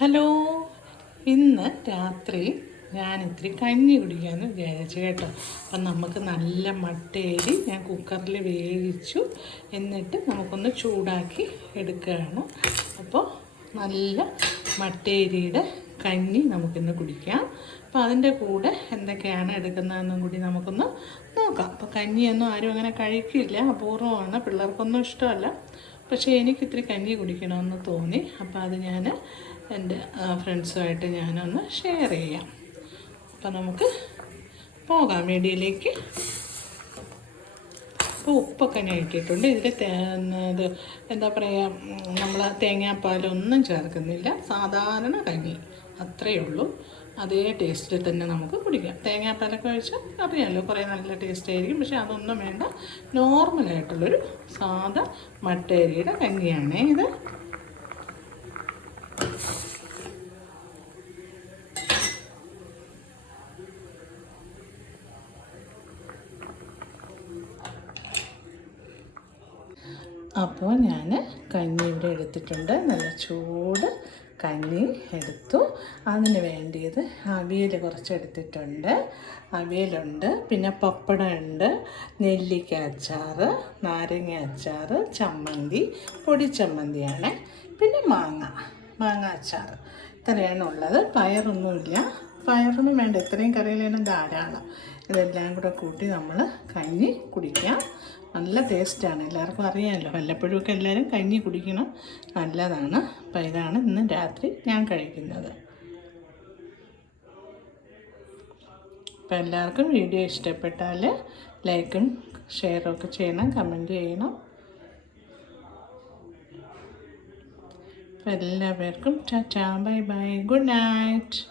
Hello, ഇന്ന് രാത്രി ഞാൻ ഇത്തിരി കഞ്ഞി കുടിക്കാമെന്ന് വിചാരിച്ചു കേട്ടോ. അപ്പം നമുക്ക് നല്ല മട്ടേരി ഞാൻ കുക്കറിൽ വേവിച്ചു, എന്നിട്ട് നമുക്കൊന്ന് ചൂടാക്കി എടുക്കുകയാണ്. അപ്പോൾ നല്ല മട്ടേരിയുടെ കഞ്ഞി നമുക്കിന്ന് കുടിക്കാം. അപ്പോൾ അതിൻ്റെ കൂടെ എന്തൊക്കെയാണ് എടുക്കുന്നതെന്നും കൂടി നമുക്കൊന്ന് നോക്കാം. അപ്പോൾ കഞ്ഞിയൊന്നും ആരും അങ്ങനെ കഴിക്കില്ല, അപൂർവമാണ്, പിള്ളേർക്കൊന്നും ഇഷ്ടമല്ല. പക്ഷേ എനിക്കിത്തിരി കഞ്ഞി കുടിക്കണമെന്ന് തോന്നി. അപ്പോൾ അത് ഞാൻ എൻ്റെ ഫ്രണ്ട്സുമായിട്ട് ഞാനൊന്ന് ഷെയർ ചെയ്യാം. അപ്പോൾ നമുക്ക് പോകാം വീഡിയോയിലേക്ക്. അപ്പോൾ ഉപ്പൊക്കെ ഞാൻ ഇട്ടിട്ടുണ്ട്. ഇതിൽ ഇത് എന്താ പറയുക, നമ്മൾ തേങ്ങാപ്പാലൊന്നും ചേർക്കുന്നില്ല, സാധാരണ കഞ്ഞി അത്രയേ ഉള്ളൂ. അതേ ടേസ്റ്റിൽ തന്നെ നമുക്ക് കുടിക്കാം. തേങ്ങാപ്പാലൊക്കെ ഒഴിച്ചാൽ അറിയാമല്ലോ, കുറേ നല്ല ടേസ്റ്റ് ആയിരിക്കും. പക്ഷേ അതൊന്നും വേണ്ട, നോർമലായിട്ടുള്ളൊരു സാധാ മട്ടേരിയുടെ കഞ്ഞിയാണ് ഇത്. അപ്പോൾ ഞാൻ കഞ്ഞി ഇവിടെ എടുത്തിട്ടുണ്ട്. നല്ല ചൂട് കഞ്ഞി എടുത്തു. അതിന് വേണ്ടിയത് അവിയൽ കുറച്ച് എടുത്തിട്ടുണ്ട്. അവിയലുണ്ട്, പിന്നെ പപ്പടം ഉണ്ട്, നെല്ലിക്ക അച്ചാർ, നാരങ്ങ അച്ചാർ, ചമ്മന്തി, പൊടിച്ചമ്മന്തിയാണ്, പിന്നെ മാങ്ങ അച്ചാർ. ഇത്രയാണ് ഉള്ളത്. പയറൊന്നുമില്ല, പയറൊന്നും വേണ്ട, ഇത്രയും കറിയിലും ധാരാളം. ഇതെല്ലാം കൂടെ കൂട്ടി നമ്മൾ കഞ്ഞി കുടിക്കാം. നല്ല ടേസ്റ്റാണ്, എല്ലാവർക്കും അറിയാമല്ലോ, വല്ലപ്പോഴുമൊക്കെ എല്ലാവരും കഞ്ഞി കുടിക്കണം, നല്ലതാണ്. അപ്പോൾ ഇതാണ് ഇന്ന് രാത്രി ഞാൻ കഴിക്കുന്നത്. അപ്പോൾ എല്ലാവർക്കും വീഡിയോ ഇഷ്ടപ്പെട്ടാൽ ലൈക്കും ഷെയറും ഒക്കെ ചെയ്യണം, കമൻറ്റ് ചെയ്യണം. അപ്പോൾ എല്ലാവർക്കും Tata, bye bye, good night.